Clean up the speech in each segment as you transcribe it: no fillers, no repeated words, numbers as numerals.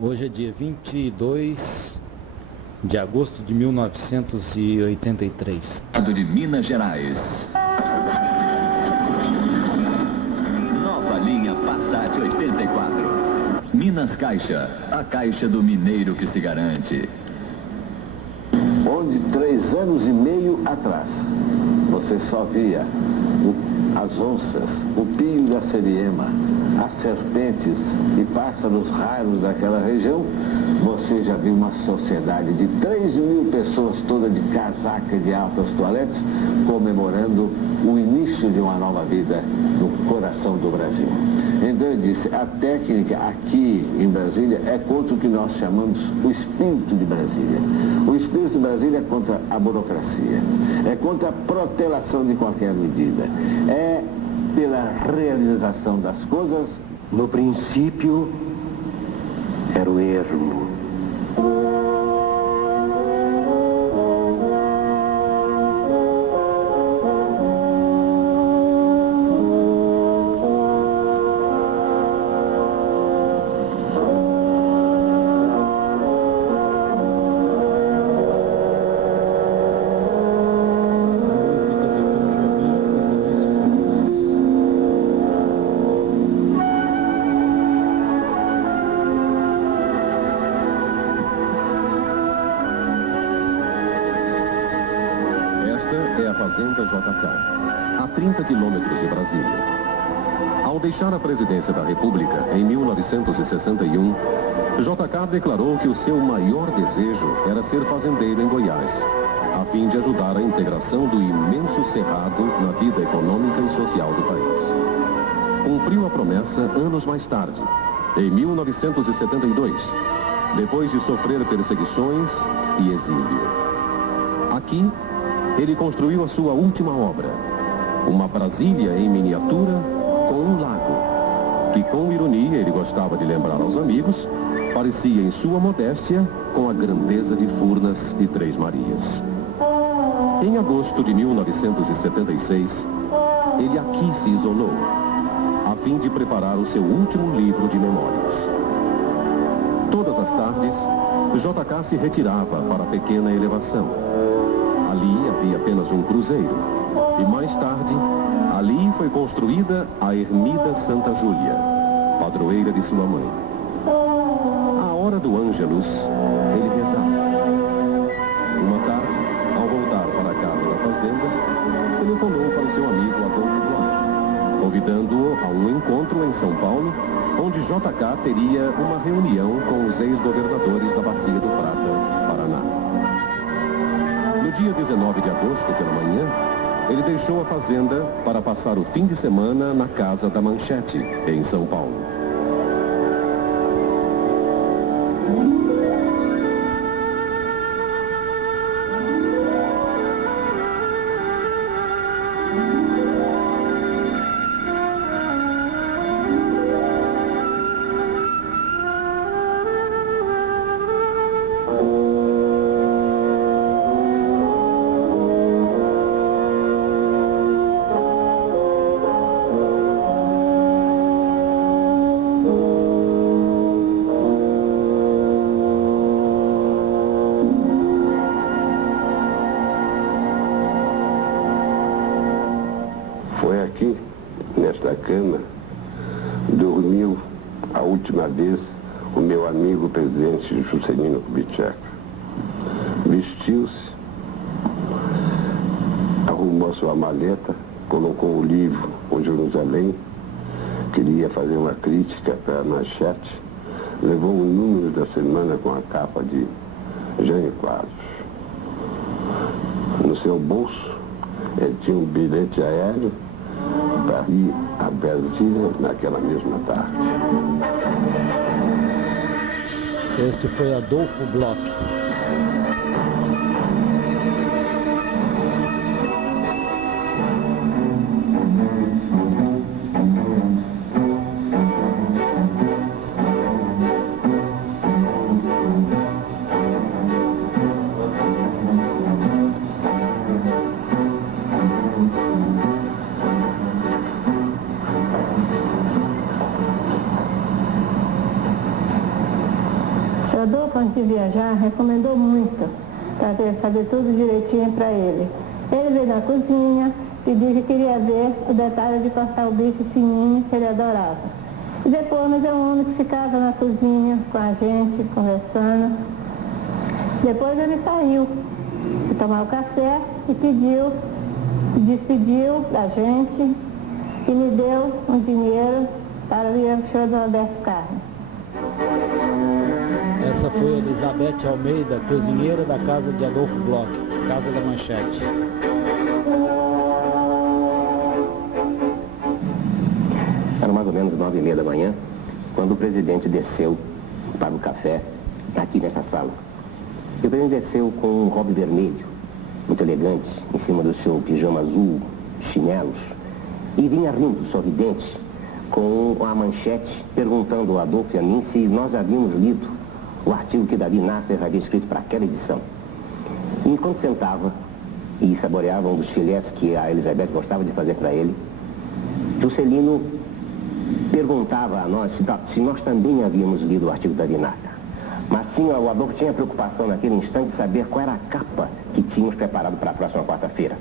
Hoje é dia 22 de agosto de 1983. De Minas Gerais. Nova linha Passat 84. Minas Caixa, a caixa do mineiro que se garante. Onde 3 anos e meio atrás você só via as onças, o pio da seriema, as serpentes e pássaros raros daquela região, você já viu uma sociedade de 3.000 pessoas, toda de casaca e de altas toaletes, comemorando o início de uma nova vida no coração do Brasil. Então eu disse, a técnica aqui em Brasília é contra o que nós chamamos o espírito de Brasília. O espírito de Brasília é contra a burocracia, é contra a protelação de qualquer medida, é pela realização das coisas. No princípio, era o ermo. Fazenda JK, a 30 quilômetros de Brasília. Ao deixar a presidência da República em 1961, JK declarou que o seu maior desejo era ser fazendeiro em Goiás, a fim de ajudar a integração do imenso cerrado na vida econômica e social do país. Cumpriu a promessa anos mais tarde, em 1972, depois de sofrer perseguições e exílio. Aqui, ele construiu a sua última obra, uma Brasília em miniatura com um lago, que com ironia ele gostava de lembrar aos amigos, parecia em sua modéstia com a grandeza de Furnas e Três Marias. Em agosto de 1976, ele aqui se isolou, a fim de preparar o seu último livro de memórias. Todas as tardes, JK se retirava para a pequena elevação. Ali havia apenas um cruzeiro. E mais tarde, ali foi construída a ermida Santa Júlia, padroeira de sua mãe. À hora do Ângelus, ele rezava. Uma tarde, ao voltar para a casa da fazenda, telefonou para o seu amigo Adolfo Bloch, convidando-o a um encontro em São Paulo, onde JK teria uma reunião com os ex-governadores da Bacia do Prata, Paraná. No dia 19 de agosto, pela manhã, ele deixou a fazenda para passar o fim de semana na Casa da Manchete, em São Paulo. Foi aqui, nesta cama, dormiu a última vez o meu amigo presidente Juscelino Kubitschek. Vestiu-se, arrumou sua maleta, colocou o livro O Jerusalém, queria fazer uma crítica para a Manchete, levou um número da semana com a capa de Jânio Quadros. No seu bolso, ele tinha um bilhete aéreo para ir a Brasília naquela mesma tarde. Este foi Adolfo Bloch. Adolfo, antes de viajar, recomendou muito para fazer tudo direitinho para ele. Ele veio na cozinha, pediu que queria ver o detalhe de cortar o bife fininho, que ele adorava. E depois nós é um homem que ficava na cozinha com a gente, conversando. Depois ele saiu para tomar o café e despediu da gente e me deu um dinheiro para ir ao show do Roberto Carlos. Essa foi Elizabeth Almeida, cozinheira da casa de Adolfo Bloch, Casa da Manchete. Era mais ou menos 9h30 da manhã, quando o presidente desceu para o café, aqui nessa sala. E o presidente desceu com um hobby vermelho, muito elegante, em cima do seu pijama azul, chinelos, e vinha rindo, sorridente, com a manchete, perguntando ao Adolfo e a mim se nós havíamos lido o artigo que Davi Nasser havia escrito para aquela edição. E enquanto sentava e saboreava um dos filés que a Elizabeth gostava de fazer para ele, Juscelino perguntava a nós se nós também havíamos lido o artigo da Davi Nasser. Mas sim, o Adolfo tinha preocupação naquele instante de saber qual era a capa que tínhamos preparado para a próxima quarta-feira.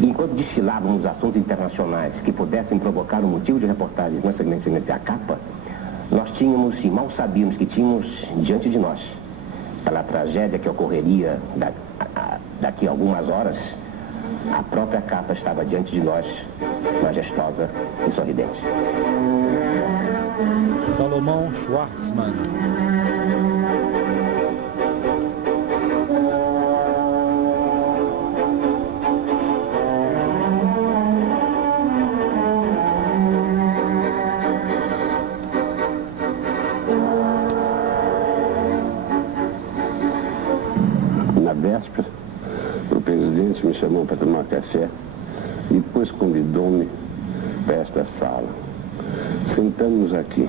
E enquanto desfilávamos assuntos internacionais que pudessem provocar um motivo de reportagem, não somente a capa, nós tínhamos, e mal sabíamos que tínhamos diante de nós, pela tragédia que ocorreria daqui a algumas horas, a própria capa estava diante de nós, majestosa e sorridente. Salomão Schwartzman. Na véspera, o presidente me chamou para tomar café e depois convidou-me para esta sala. Sentamos aqui.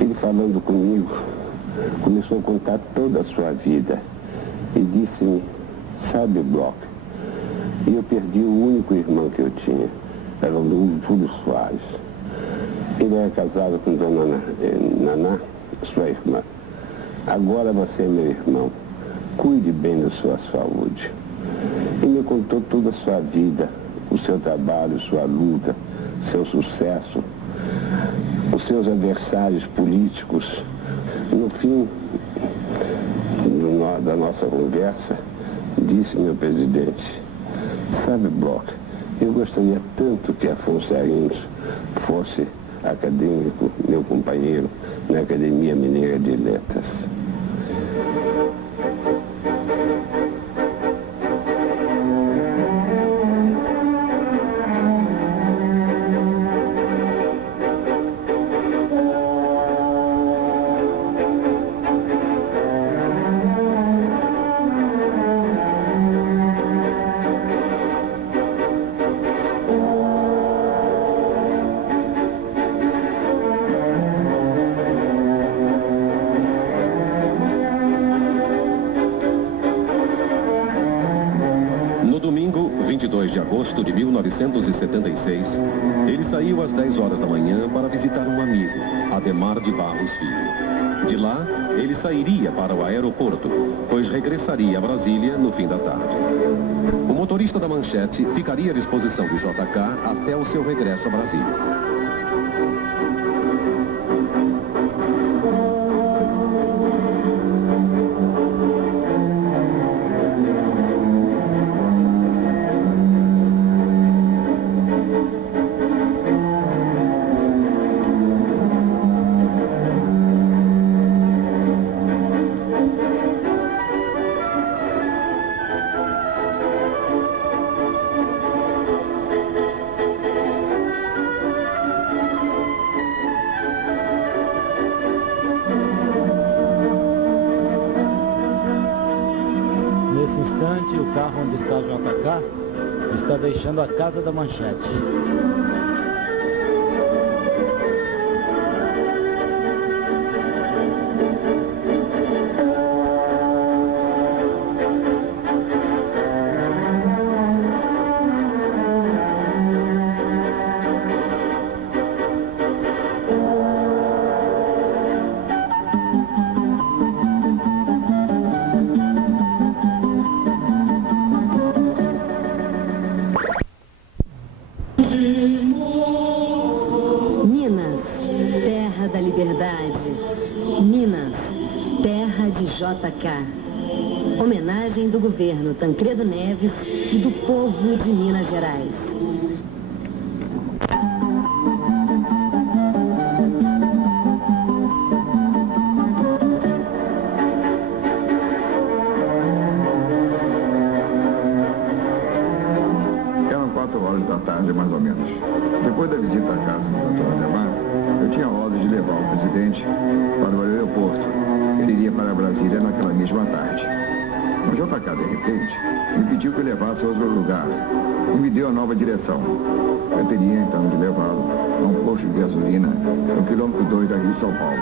Ele, falando comigo, começou a contar toda a sua vida e disse-me: sabe, Bloch, eu perdi o único irmão que eu tinha, era o Júlio Soares. Ele era casado com Dona Naná, sua irmã. Agora você é meu irmão. Cuide bem da sua saúde. E me contou toda a sua vida, o seu trabalho, sua luta, seu sucesso, os seus adversários políticos. No fim da nossa conversa, disse meu presidente: sabe, Bloch, eu gostaria tanto que Afonso Arinos fosse acadêmico, meu companheiro na Academia Mineira de Letras. No domingo, 22 de agosto de 1976, ele saiu às 10 horas da manhã para visitar um amigo, Ademar de Barros Filho. De lá, ele sairia para o aeroporto, pois regressaria a Brasília no fim da tarde. O motorista da Manchete ficaria à disposição do JK até o seu regresso a Brasília. Nesse instante, o carro onde está JK está deixando a Casa da Manchete. liberdade. Minas, terra de JK. Homenagem do governo Tancredo Neves e do povo de Minas Gerais. Eram 4 horas da tarde, mais ou menos. Depois da visita à casa do Dr. Ademar, eu tinha ordem de levar o presidente para o aeroporto. Ele iria para Brasília naquela mesma tarde. O JK, de repente, me pediu que eu levasse a outro lugar e me deu a nova direção. Eu teria, então, de levá-lo a um posto de gasolina no quilômetro 2 da Rio de São Paulo.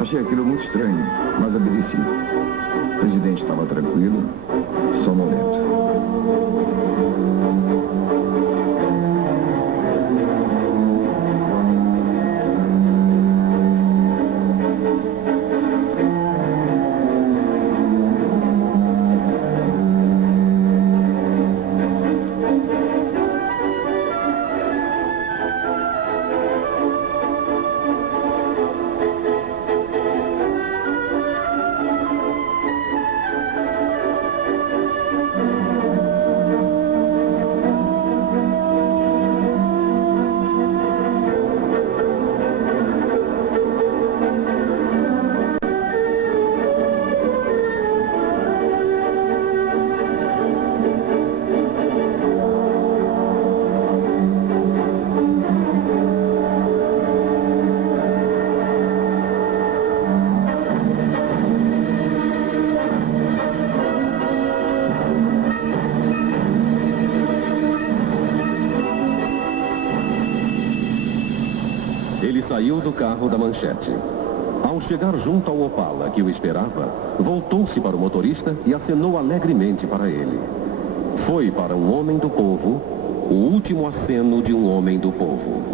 Achei aquilo muito estranho, mas obedeci. O presidente estava tranquilo, sonolento. Ele saiu do carro da Manchete. Ao chegar junto ao Opala que o esperava, voltou-se para o motorista e acenou alegremente para ele. Foi para um homem do povo o último aceno de um homem do povo.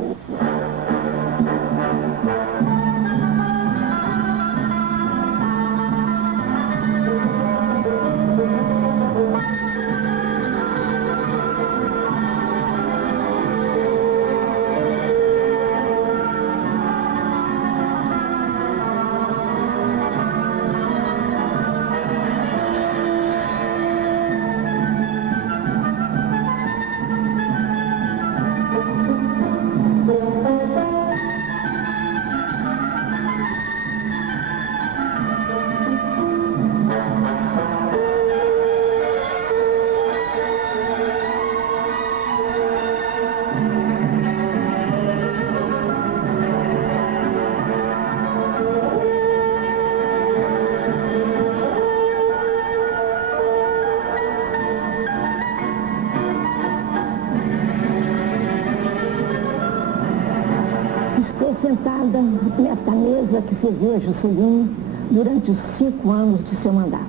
Sentada nesta mesa que serviu a Juscelino durante os 5 anos de seu mandato.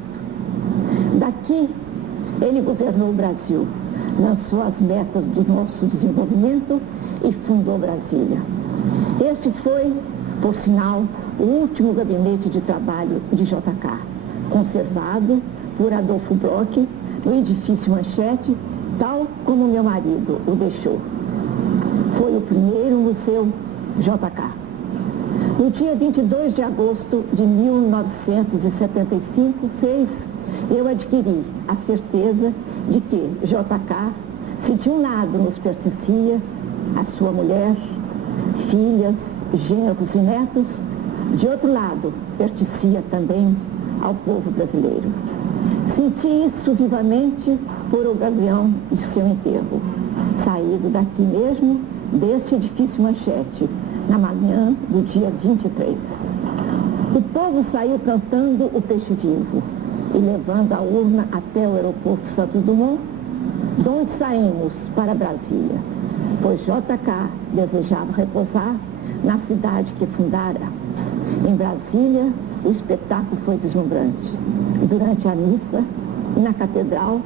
Daqui, ele governou o Brasil, lançou as metas do nosso desenvolvimento e fundou Brasília. Este foi, por sinal, o último gabinete de trabalho de JK, conservado por Adolfo Bloch no edifício Manchete, tal como meu marido o deixou. Foi o primeiro museu JK. No dia 22 de agosto de 1975, eu adquiri a certeza de que JK, se de um lado nos pertencia a sua mulher, filhas, genros e netos, de outro lado pertencia também ao povo brasileiro. Senti isso vivamente por ocasião de seu enterro, saído daqui mesmo, deste edifício Manchete, na manhã do dia 23. O povo saiu cantando o Peixe Vivo e levando a urna até o aeroporto Santos Dumont, de onde saímos para Brasília, pois JK desejava repousar na cidade que fundara. Em Brasília, o espetáculo foi deslumbrante. Durante a missa e na catedral,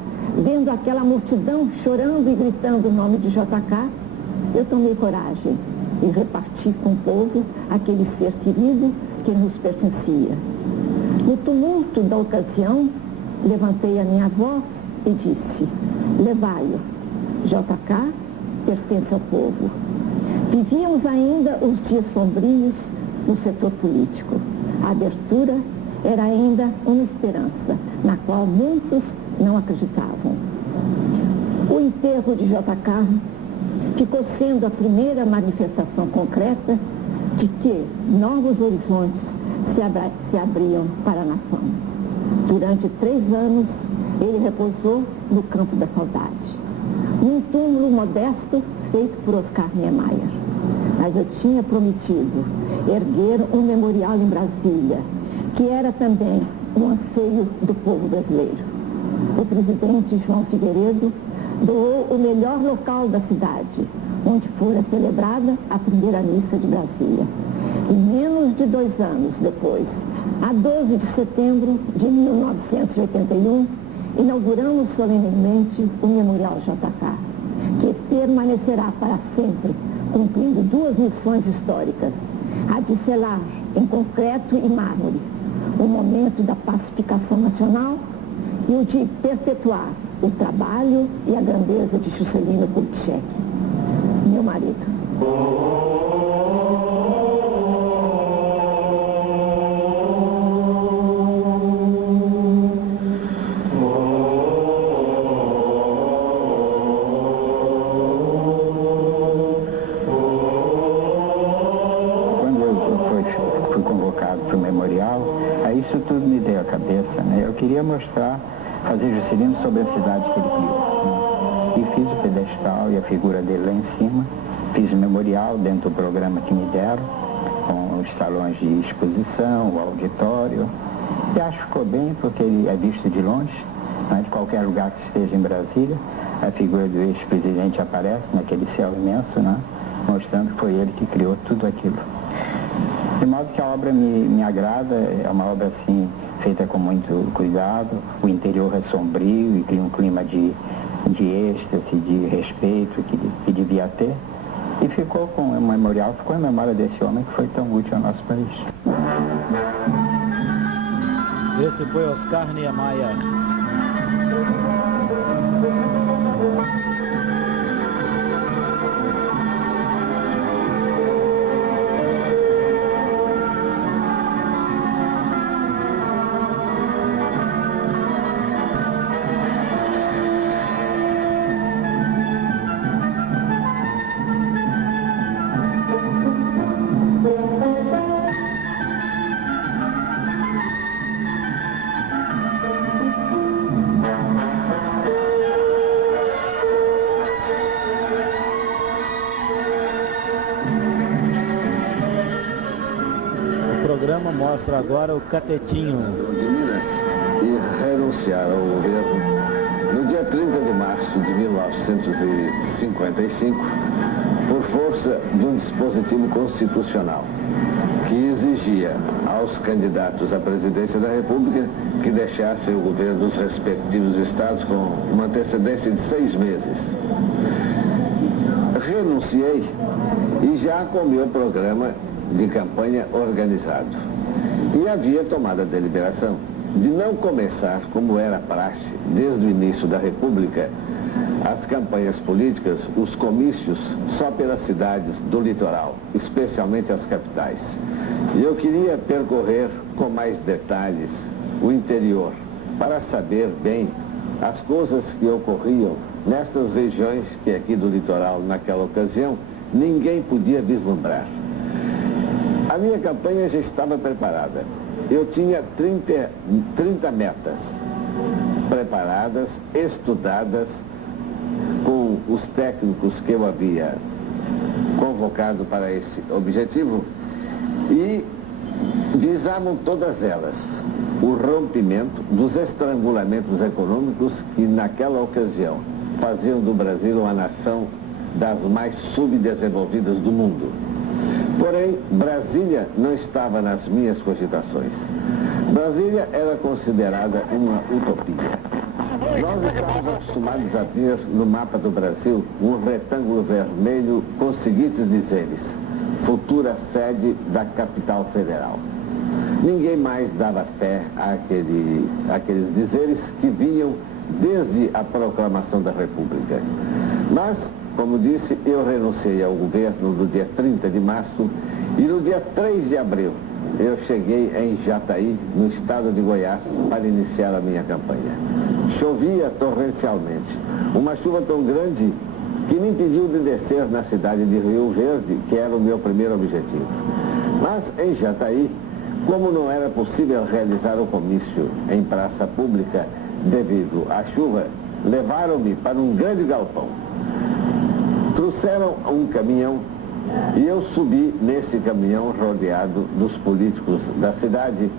vendo aquela multidão chorando e gritando o nome de JK, eu tomei coragem e reparti com o povo aquele ser querido que nos pertencia. No tumulto da ocasião, levantei a minha voz e disse: levai-o, JK pertence ao povo. Vivíamos ainda os dias sombrios no setor político. A abertura era ainda uma esperança, na qual muitos não acreditavam. O enterro de JK ficou sendo a primeira manifestação concreta de que novos horizontes se abriam para a nação. Durante 3 anos, ele repousou no Campo da Saudade, num túmulo modesto feito por Oscar Niemeyer. Mas eu tinha prometido erguer um memorial em Brasília, que era também um anseio do povo brasileiro. O presidente João Figueiredo doou o melhor local da cidade, onde fora celebrada a primeira missa de Brasília. E menos de 2 anos depois, a 12 de setembro de 1981, inauguramos solenemente o Memorial JK, que permanecerá para sempre, cumprindo 2 missões históricas: a de selar em concreto e mármore o momento da pacificação nacional e o de perpetuar o trabalho e a grandeza de Juscelino Kubitschek, meu marido. Isso tudo me deu a cabeça, né? Eu queria mostrar, fazer Juscelino sobre a cidade que ele criou, né? E fiz o pedestal e a figura dele lá em cima, fiz o memorial dentro do programa que me deram, com os salões de exposição, o auditório, e acho que ficou bem porque ele é visto de longe, né? De qualquer lugar que esteja em Brasília, a figura do ex-presidente aparece naquele céu imenso, né? Mostrando que foi ele que criou tudo aquilo. De modo que a obra me agrada, é uma obra assim, feita com muito cuidado, o interior é sombrio e cria um clima de êxtase, de respeito que devia ter. E ficou com o memorial, ficou em memória desse homem que foi tão útil ao nosso país. Esse foi Oscar Niemeyer. Mostra agora o Catetinho. De Minas e renunciar ao governo no dia 30 de março de 1955 por força de um dispositivo constitucional que exigia aos candidatos à presidência da República que deixassem o governo dos respectivos estados com uma antecedência de 6 meses. Renunciei e já com o meu programa de campanha organizado. E havia tomado a deliberação de não começar, como era praxe, desde o início da República, as campanhas políticas, os comícios, só pelas cidades do litoral, especialmente as capitais. E eu queria percorrer com mais detalhes o interior, para saber bem as coisas que ocorriam nessas regiões que aqui do litoral, naquela ocasião, ninguém podia vislumbrar. A minha campanha já estava preparada. Eu tinha 30 metas preparadas, estudadas, com os técnicos que eu havia convocado para esse objetivo, e visavam todas elas o rompimento dos estrangulamentos econômicos que naquela ocasião faziam do Brasil uma nação das mais subdesenvolvidas do mundo. Porém, Brasília não estava nas minhas cogitações. Brasília era considerada uma utopia. Nós estávamos acostumados a ver no mapa do Brasil um retângulo vermelho com os seguintes dizeres: futura sede da capital federal. Ninguém mais dava fé àqueles dizeres que vinham desde a proclamação da República. Mas, como disse, eu renunciei ao governo no dia 30 de março E no dia 3 de abril, eu cheguei em Jataí, no estado de Goiás, para iniciar a minha campanha. Chovia torrencialmente, uma chuva tão grande que me impediu de descer na cidade de Rio Verde, que era o meu primeiro objetivo. Mas em Jataí, como não era possível realizar o comício em praça pública devido à chuva, levaram-me para um grande galpão. Trouxeram um caminhão e eu subi nesse caminhão rodeado dos políticos da cidade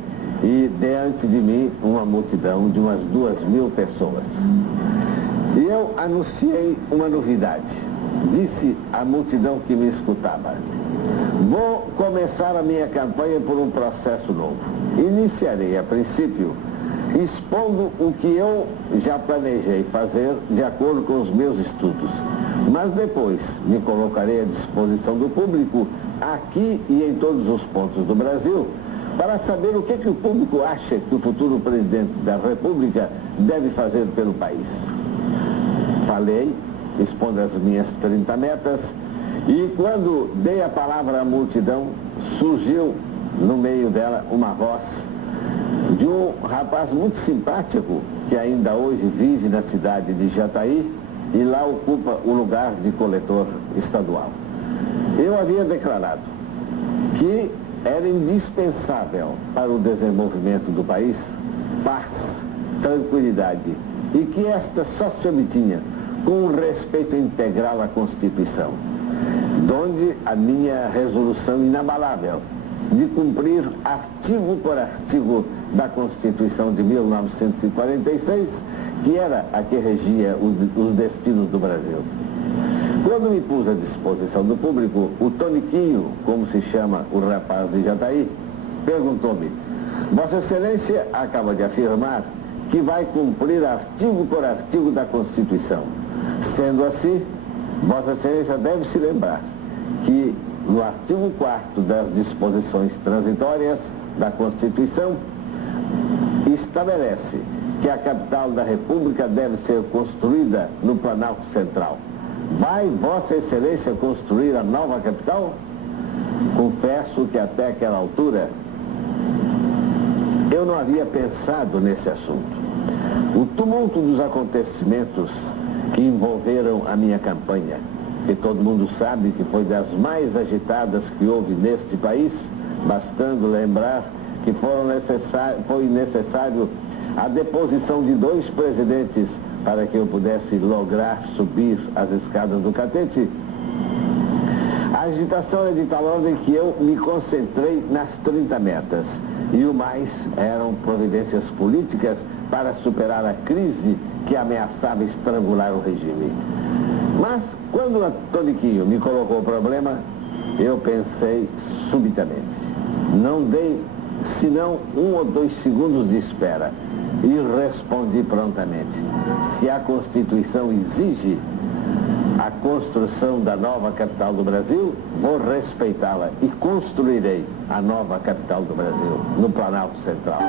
e diante de mim uma multidão de umas 2.000 pessoas. E eu anunciei uma novidade. Disse à multidão que me escutava: vou começar a minha campanha por um processo novo. Iniciarei, a princípio, expondo o que eu já planejei fazer de acordo com os meus estudos. Mas depois me colocarei à disposição do público, aqui e em todos os pontos do Brasil, para saber o que o público acha que o futuro presidente da República deve fazer pelo país. Falei, expondo as minhas 30 metas, e quando dei a palavra à multidão, surgiu no meio dela uma voz de um rapaz muito simpático, que ainda hoje vive na cidade de Jataí, e lá ocupa o lugar de coletor estadual. Eu havia declarado que era indispensável para o desenvolvimento do país paz, tranquilidade, e que esta só se obtinha com um respeito integral à Constituição, donde a minha resolução inabalável de cumprir artigo por artigo da Constituição de 1946, que era a que regia os destinos do Brasil. Quando me pus à disposição do público, o Toniquinho, como se chama o rapaz de Jataí, perguntou-me: Vossa Excelência acaba de afirmar que vai cumprir artigo por artigo da Constituição. Sendo assim, Vossa Excelência deve se lembrar que no artigo 4º das disposições transitórias da Constituição estabelece que a capital da República deve ser construída no Planalto Central. Vai Vossa Excelência construir a nova capital? Confesso que até aquela altura eu não havia pensado nesse assunto. O tumulto dos acontecimentos que envolveram a minha campanha, que todo mundo sabe que foi das mais agitadas que houve neste país, bastando lembrar que foi necessário a deposição de 2 presidentes para que eu pudesse lograr subir as escadas do catete. A agitação é de tal ordem que eu me concentrei nas 30 metas. E o mais eram providências políticas para superar a crise que ameaçava estrangular o regime. Mas, quando o Toniquinho me colocou o problema, eu pensei subitamente. Não dei senão 1 ou 2 segundos de espera e respondi prontamente: se a Constituição exige a construção da nova capital do Brasil, vou respeitá-la e construirei a nova capital do Brasil, no Planalto Central.